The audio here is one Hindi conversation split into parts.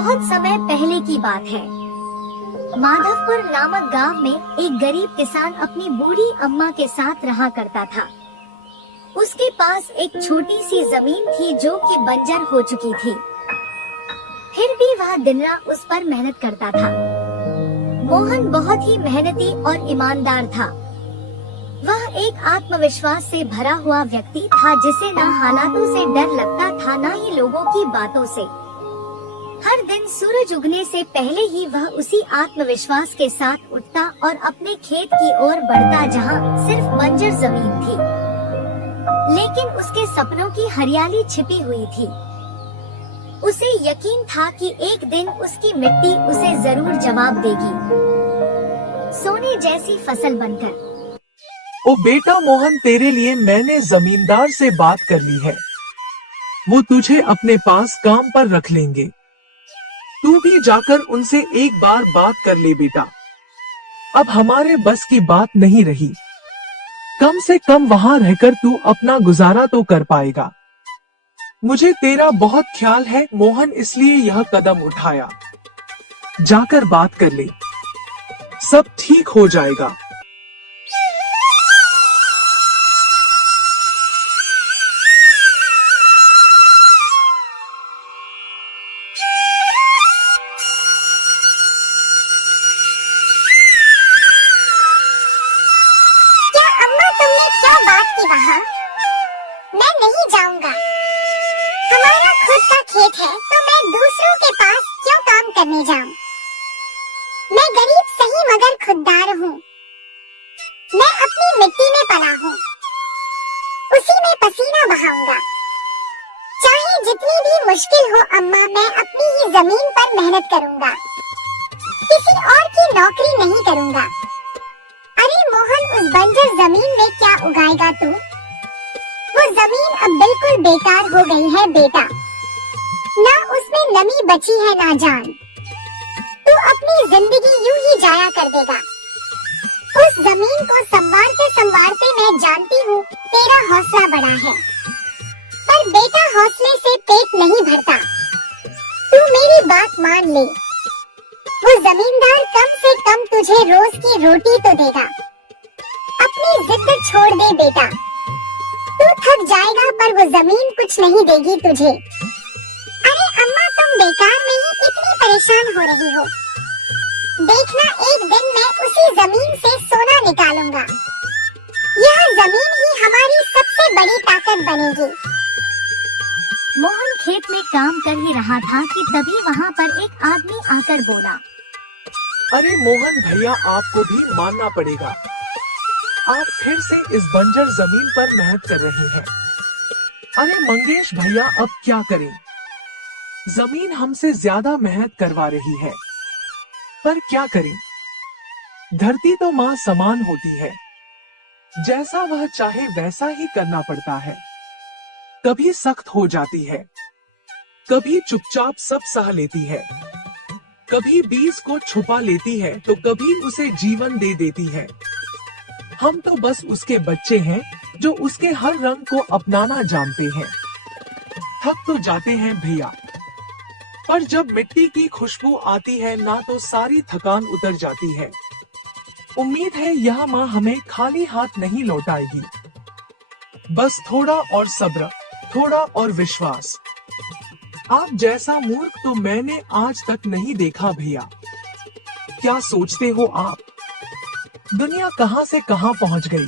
बहुत समय पहले की बात है। माधवपुर नामक गांव में एक गरीब किसान अपनी बूढ़ी अम्मा के साथ रहा करता था। उसके पास एक छोटी सी जमीन थी जो कि बंजर हो चुकी थी। फिर भी वह दिन रात उस पर मेहनत करता था। मोहन बहुत ही मेहनती और ईमानदार था। वह एक आत्मविश्वास से भरा हुआ व्यक्ति था जिसे न हालातों से डर लगता था न ही लोगों की बातों से। हर दिन सूरज उगने से पहले ही वह उसी आत्मविश्वास के साथ उठता और अपने खेत की ओर बढ़ता जहां सिर्फ बंजर जमीन थी, लेकिन उसके सपनों की हरियाली छिपी हुई थी। उसे यकीन था कि एक दिन उसकी मिट्टी उसे जरूर जवाब देगी, सोने जैसी फसल बनकर। ओ बेटा मोहन, तेरे लिए मैंने जमींदार से बात कर ली है। वो तुझे अपने पास काम पर रख लेंगे। तू भी जाकर उनसे एक बार बात कर ले बेटा। अब हमारे बस की बात नहीं रही। कम से कम वहाँ रहकर तू अपना गुजारा तो कर पाएगा। मुझे तेरा बहुत ख्याल है मोहन, इसलिए यह कदम उठाया। जाकर बात कर ले, सब ठीक हो जाएगा। मैं नहीं जाऊंगा। हमारा खुद का खेत है तो मैं दूसरों के पास क्यों काम करने जाऊं? मैं गरीब सही मगर खुददार हूँ। मैं अपनी मिट्टी में पला हूँ, उसी में पसीना बहाऊंगा। चाहे जितनी भी मुश्किल हो अम्मा, मैं अपनी ही जमीन पर मेहनत करूंगा। किसी और की नौकरी नहीं करूंगा। अरे मोहन, उस बंजर जमीन में क्या उगाएगा तू? वो जमीन अब बिल्कुल बेकार हो गई है बेटा। ना उसमें नमी बची है ना जान। तू अपनी जिंदगी यूं ही जाया कर देगा। उस जमीन को संवारते संवारते मैं जानती हूँ तेरा हौसला बड़ा है, पर बेटा हौसले से पेट नहीं भरता। तू मेरी बात मान ले। वो जमींदार कम से कम तुझे रोज की रोटी तो देगा। अपनी जिद छोड़ दे बेटा। तू थक जाएगा पर वो जमीन कुछ नहीं देगी तुझे। अरे अम्मा, तुम बेकार में ही इतनी परेशान हो रही हो। देखना, एक दिन मैं उसी जमीन से सोना निकालूंगा। यह जमीन ही हमारी सबसे बड़ी ताकत बनेगी। मोहन खेत में काम कर ही रहा था कि तभी वहाँ पर एक आदमी आकर बोला, अरे मोहन भैया, आपको भी मानना पड़ेगा। आप फिर से इस बंजर जमीन पर मेहनत कर रहे हैं। अरे मंगेश भैया, अब क्या करें? जमीन हमसे ज्यादा मेहनत करवा रही है, पर क्या करें? धरती तो माँ समान होती है, जैसा वह चाहे वैसा ही करना पड़ता है। कभी सख्त हो जाती है, कभी चुपचाप सब सह लेती है, कभी बीज को छुपा लेती है तो कभी उसे जीवन दे देती है। हम तो बस उसके बच्चे हैं जो उसके हर रंग को अपनाना जानते हैं। थक तो जाते हैं भैया, पर जब मिट्टी की खुशबू आती है ना तो सारी थकान उतर जाती है। उम्मीद है यह माँ हमें खाली हाथ नहीं लौटाएगी। बस थोड़ा और सब्र, थोड़ा और विश्वास। आप जैसा मूर्ख तो मैंने आज तक नहीं देखा भैया। क्या सोचते हो आप? दुनिया कहां से कहां पहुंच गई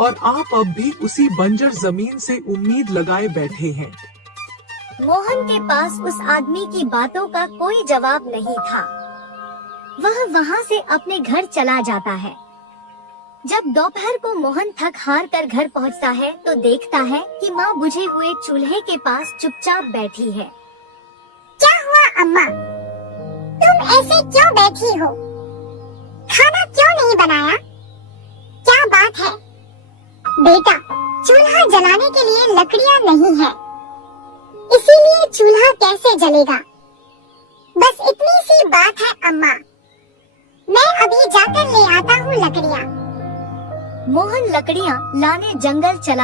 और आप अब भी उसी बंजर जमीन से उम्मीद लगाए बैठे हैं। मोहन के पास उस आदमी की बातों का कोई जवाब नहीं था। वह वहाँ से अपने घर चला जाता है। जब दोपहर को मोहन थक हार कर घर पहुँचता है तो देखता है कि माँ बुझे हुए चूल्हे के पास चुपचाप बैठी है। क्या हुआ अम्मा? तुम ऐसे क्यों बैठी हो? खाना क्यों नहीं बनाया? क्या बात है? बेटा, चूल्हा जलाने के लिए लकड़ियाँ नहीं है, इसीलिए चूल्हा कैसे जलेगा? बस इतनी सी बात है अम्मा। मैं अभी जाकर ले आता हूँ लकड़ियाँ। मोहन लकड़ियाँ लाने जंगल चला